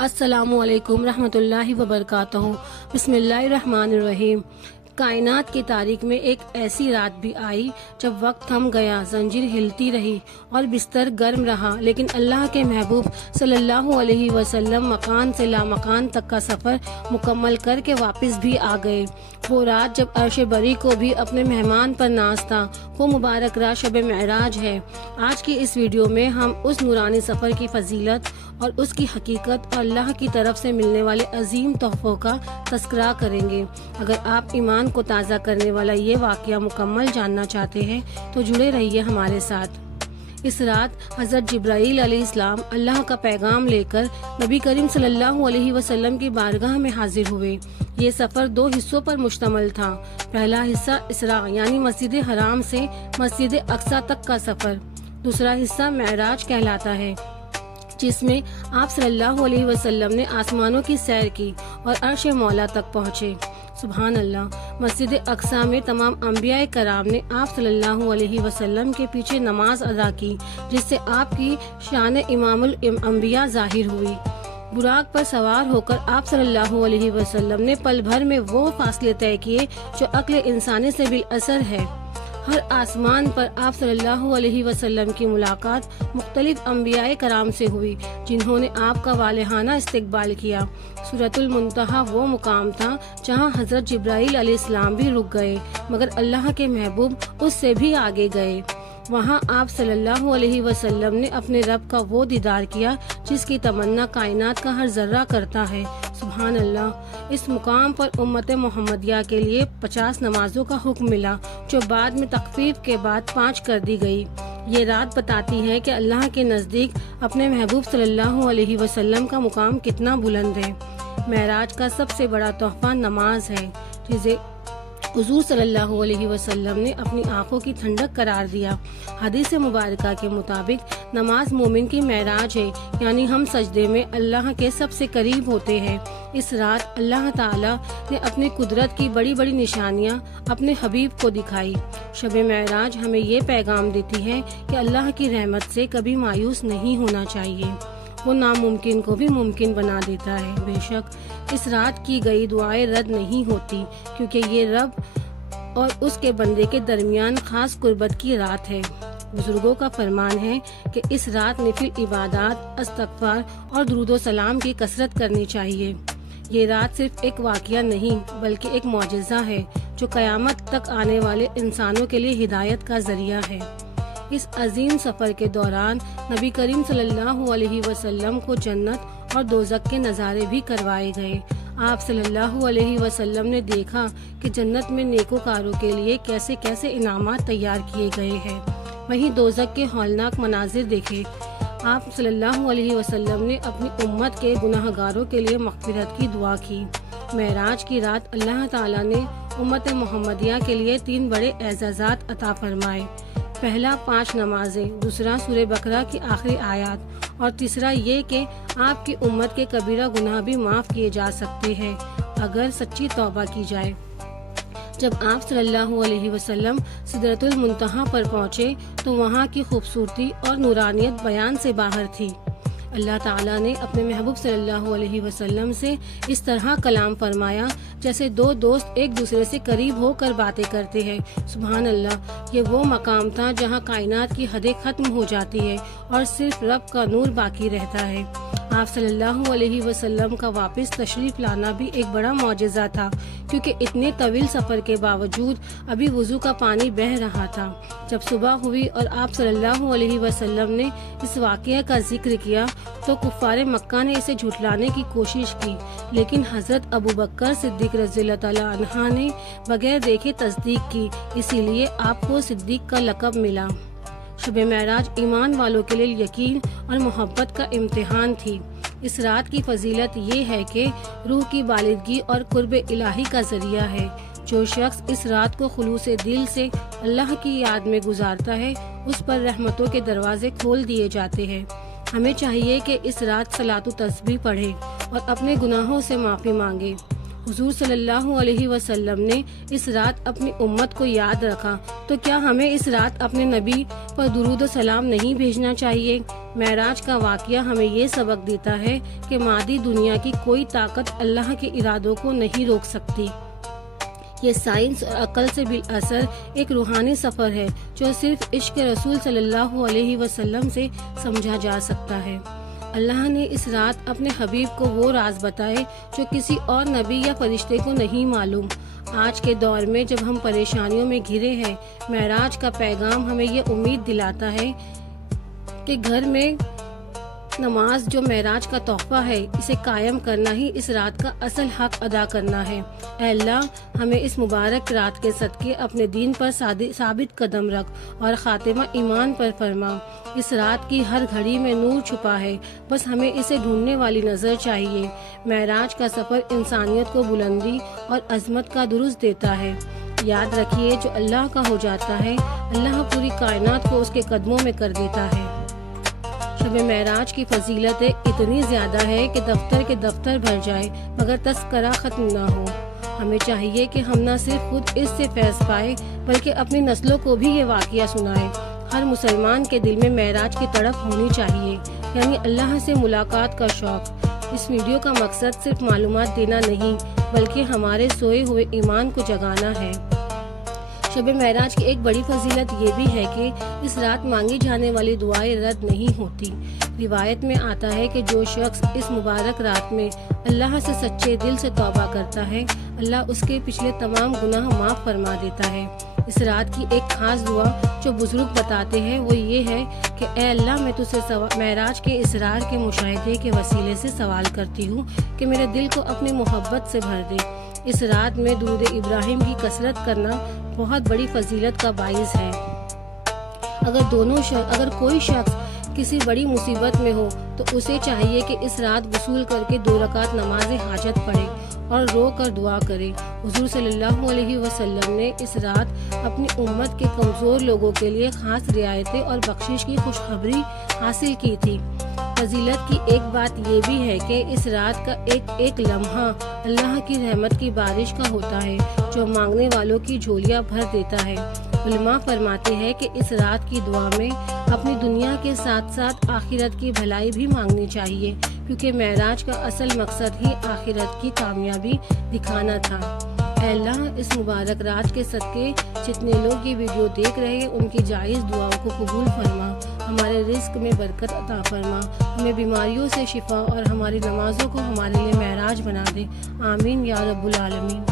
السلام علیکم رحمۃ اللہ وبرکاتہ۔ بسم اللہ الرحمن الرحیم۔ کائنات کی تاریخ میں ایک ایسی رات بھی آئی جب وقت تھم گیا، زنجیر ہلتی رہی اور بستر گرم رہا، لیکن اللہ کے محبوب صلی اللہ علیہ وسلم مکان سے لامکان تک کا سفر مکمل کر کے واپس بھی آ گئے۔ وہ رات جب عرش بری کو بھی اپنے مہمان پر ناز تھا، وہ مبارک رات شب معراج ہے۔ آج کی اس ویڈیو میں ہم اس نورانی سفر کی فضیلت اور اس کی حقیقت اور اللہ کی طرف سے ملنے والے عظیم تحفوں کا تذکرہ کریں گے۔ اگر آپ ایمان کو تازہ کرنے والا یہ واقعہ مکمل جاننا چاہتے ہیں تو جڑے رہیے ہمارے ساتھ۔ اس رات حضرت جبرائیل علیہ السلام اللہ کا پیغام لے کر نبی کریم صلی اللہ علیہ وسلم کی بارگاہ میں حاضر ہوئے۔ یہ سفر 2 حصوں پر مشتمل تھا۔ پہلا حصہ اسراء یعنی مسجد حرام سے مسجد اقصی تک کا سفر، دوسرا حصہ معراج کہلاتا ہے، جس میں آپ صلی اللہ علیہ وسلم نے آسمانوں کی سیر کی اور عرش مولا تک پہنچے۔ سبحان اللہ۔ مسجد اقصی میں تمام انبیاء کرام نے آپ صلی اللہ علیہ وسلم کے پیچھے نماز ادا کی، جس سے آپ کی شان امام الانبیاء ظاہر ہوئی۔ براق پر سوار ہو کر آپ صلی اللہ علیہ وسلم نے پل بھر میں وہ فاصلے طے کیے جو عقل انسانی سے بالاثر ہے۔ ہر آسمان پر آپ صلی اللہ علیہ وسلم کی ملاقات مختلف انبیاء کرام سے ہوئی، جنہوں نے آپ کا والہانہ استقبال کیا۔ سورۃ المنتہا وہ مقام تھا جہاں حضرت جبرائیل علیہ السلام بھی رک گئے، مگر اللہ کے محبوب اس سے بھی آگے گئے۔ وہاں آپ صلی اللہ علیہ وسلم نے اپنے رب کا وہ دیدار کیا جس کی تمنا کائنات کا ہر ذرہ کرتا ہے۔ سبحان اللہ۔ اس مقام پر امت محمدیہ کے لیے 50 نمازوں کا حکم ملا، جو بعد میں تخفیف کے بعد 5 کر دی گئی۔ یہ رات بتاتی ہے کہ اللہ کے نزدیک اپنے محبوب صلی اللہ علیہ وسلم کا مقام کتنا بلند ہے۔ معراج کا سب سے بڑا تحفہ نماز ہے، جسے حضور صلی اللہ علیہ وسلم نے اپنی آنکھوں کی ٹھنڈک قرار دیا۔ حدیث مبارکہ کے مطابق نماز مومن کی معراج ہے، یعنی ہم سجدے میں اللہ کے سب سے قریب ہوتے ہیں۔ اس رات اللہ تعالی نے اپنی قدرت کی بڑی بڑی نشانیاں اپنے حبیب کو دکھائی۔ شب معراج ہمیں یہ پیغام دیتی ہے کہ اللہ کی رحمت سے کبھی مایوس نہیں ہونا چاہیے، وہ ناممکن کو بھی ممکن بنا دیتا ہے۔ بے شک اس رات کی گئی دعائیں رد نہیں ہوتی، کیونکہ یہ رب اور اس کے بندے کے درمیان خاص قربت کی رات ہے۔ بزرگوں کا فرمان ہے کہ اس رات نفل عبادات، استغفار اور درود و سلام کی کثرت کرنی چاہیے۔ یہ رات صرف ایک واقعہ نہیں بلکہ ایک معجزہ ہے جو قیامت تک آنے والے انسانوں کے لیے ہدایت کا ذریعہ ہے۔ اس عظیم سفر کے دوران نبی کریم صلی اللہ علیہ وسلم کو جنت اور دوزخ کے نظارے بھی کروائے گئے۔ آپ صلی اللہ علیہ وسلم نے دیکھا کہ جنت میں نیکوکاروں کے لیے کیسے کیسے انعامات تیار کیے گئے ہیں، وہیں دوزخ کے ہولناک مناظر دیکھے۔ آپ صلی اللہ علیہ وسلم نے اپنی امت کے گناہ گاروں کے لیے مغفرت کی دعا کی۔ معراج کی رات اللہ تعالیٰ نے امت محمدیہ کے لیے 3 بڑے اعزازات عطا فرمائے۔ پہلا 5 نمازیں، دوسرا سورہ بقرہ کی آخری آیات، اور تیسرا یہ کہ آپ کی امت کے کبیرہ گناہ بھی معاف کیے جا سکتے ہیں اگر سچی توبہ کی جائے۔ جب آپ صلی اللہ علیہ وسلم سدرۃ المنتہا پر پہنچے تو وہاں کی خوبصورتی اور نورانیت بیان سے باہر تھی۔ اللہ تعالیٰ نے اپنے محبوب صلی اللہ علیہ وسلم سے اس طرح کلام فرمایا جیسے 2 دوست ایک دوسرے سے قریب ہو کر باتیں کرتے ہیں۔ سبحان اللہ۔ یہ وہ مقام تھا جہاں کائنات کی حدیں ختم ہو جاتی ہے اور صرف رب کا نور باقی رہتا ہے۔ آپ صلی اللہ علیہ وسلم کا واپس تشریف لانا بھی ایک بڑا معجزہ تھا، کیونکہ اتنے طویل سفر کے باوجود ابھی وضو کا پانی بہہ رہا تھا۔ جب صبح ہوئی اور آپ صلی اللہ علیہ وسلم نے اس واقعہ کا ذکر کیا تو کفار مکہ نے اسے جھٹلانے کی کوشش کی، لیکن حضرت ابو بکر صدیق رضی اللہ تعالی عنہ نے بغیر دیکھے تصدیق کی، اسی لیے آپ کو صدیق کا لقب ملا۔ شب معراج ایمان والوں کے لیے یقین اور محبت کا امتحان تھی۔ اس رات کی فضیلت یہ ہے کہ روح کی بالغی اور قرب الہی کا ذریعہ ہے۔ جو شخص اس رات کو خلوص دل سے اللہ کی یاد میں گزارتا ہے، اس پر رحمتوں کے دروازے کھول دیے جاتے ہیں۔ ہمیں چاہیے کہ اس رات صلاۃ و تسبیح پڑھے اور اپنے گناہوں سے معافی مانگے۔ حضور صلی اللہ علیہ وسلم نے اس رات اپنی امت کو یاد رکھا، تو کیا ہمیں اس رات اپنے نبی پر درود و سلام نہیں بھیجنا چاہیے؟ معراج کا واقعہ ہمیں یہ سبق دیتا ہے کہ مادی دنیا کی کوئی طاقت اللہ کے ارادوں کو نہیں روک سکتی۔ یہ سائنس اور عقل سے بالاثر ایک روحانی سفر ہے جو صرف عشق رسول صلی اللہ علیہ وسلم سے سمجھا جا سکتا ہے۔ اللہ نے اس رات اپنے حبیب کو وہ راز بتائے جو کسی اور نبی یا فرشتے کو نہیں معلوم۔ آج کے دور میں جب ہم پریشانیوں میں گھرے ہیں، معراج کا پیغام ہمیں یہ امید دلاتا ہے کہ گھر میں نماز جو معراج کا تحفہ ہے، اسے قائم کرنا ہی اس رات کا اصل حق ادا کرنا ہے۔ اے اللہ، ہمیں اس مبارک رات کے صدقے اپنے دین پر ثابت قدم رکھ اور خاتمہ ایمان پر فرما۔ اس رات کی ہر گھڑی میں نور چھپا ہے، بس ہمیں اسے ڈھونڈنے والی نظر چاہیے۔ معراج کا سفر انسانیت کو بلندی اور عظمت کا درس دیتا ہے۔ یاد رکھیے، جو اللہ کا ہو جاتا ہے، اللہ پوری کائنات کو اس کے قدموں میں کر دیتا ہے۔ شب معراج کی فضیلت اتنی زیادہ ہے کہ دفتر کے دفتر بھر جائے مگر تذکرہ ختم نہ ہو۔ ہمیں چاہیے کہ ہم نہ صرف خود اس سے فیض پائے بلکہ اپنی نسلوں کو بھی یہ واقعہ سنائے۔ ہر مسلمان کے دل میں معراج کی تڑپ ہونی چاہیے، یعنی اللہ سے ملاقات کا شوق۔ اس ویڈیو کا مقصد صرف معلومات دینا نہیں بلکہ ہمارے سوئے ہوئے ایمان کو جگانا ہے۔ شب معراج کی ایک بڑی فضیلت یہ بھی ہے کہ اس رات مانگی جانے والی دعائیں رد نہیں ہوتی۔ روایت میں آتا ہے کہ جو شخص اس مبارک رات میں اللہ سے سچے دل سے توبہ کرتا ہے، اللہ اس کے پچھلے تمام گناہ معاف فرما دیتا ہے۔ اس رات کی ایک خاص دعا جو بزرگ بتاتے ہیں وہ یہ ہے کہ اے اللہ، میں تجھ سے معراج کے اسرار کے مشاہدے کے وسیلے سے سوال کرتی ہوں کہ میرے دل کو اپنی محبت سے بھر دے۔ اس رات میں درود ابراہیم کی کثرت کرنا بہت بڑی فضیلت کا باعث ہے۔ اگر کوئی شخص کسی بڑی مصیبت میں ہو تو اسے چاہیے کہ اس رات غسل کر کے 2 رکعت نماز حاجت پڑھے اور رو کر دعا کرے۔ حضور صلی اللہ علیہ وسلم نے اس رات اپنی امت کے کمزور لوگوں کے لیے خاص رعایتیں اور بخشش کی خوشخبری حاصل کی تھی۔ فضیلت کی ایک بات یہ بھی ہے کہ اس رات کا ایک ایک لمحہ اللہ کی رحمت کی بارش کا ہوتا ہے جو مانگنے والوں کی جھولیاں بھر دیتا ہے۔ علماء فرماتے ہیں کہ اس رات کی دعا میں اپنی دنیا کے ساتھ ساتھ آخرت کی بھلائی بھی مانگنی چاہیے، کیونکہ معراج کا اصل مقصد ہی آخرت کی کامیابی دکھانا تھا۔ اے اللہ، اس مبارک رات کے صدقے جتنے لوگ یہ ویڈیو دیکھ رہے ہیں ان کی جائز دعاؤں کو قبول فرما، ہمارے رزق میں برکت عطا فرما، ہمیں بیماریوں سے شفا اور ہماری نمازوں کو ہمارے لیے معراج بنا دے۔ آمین یا رب العالمین۔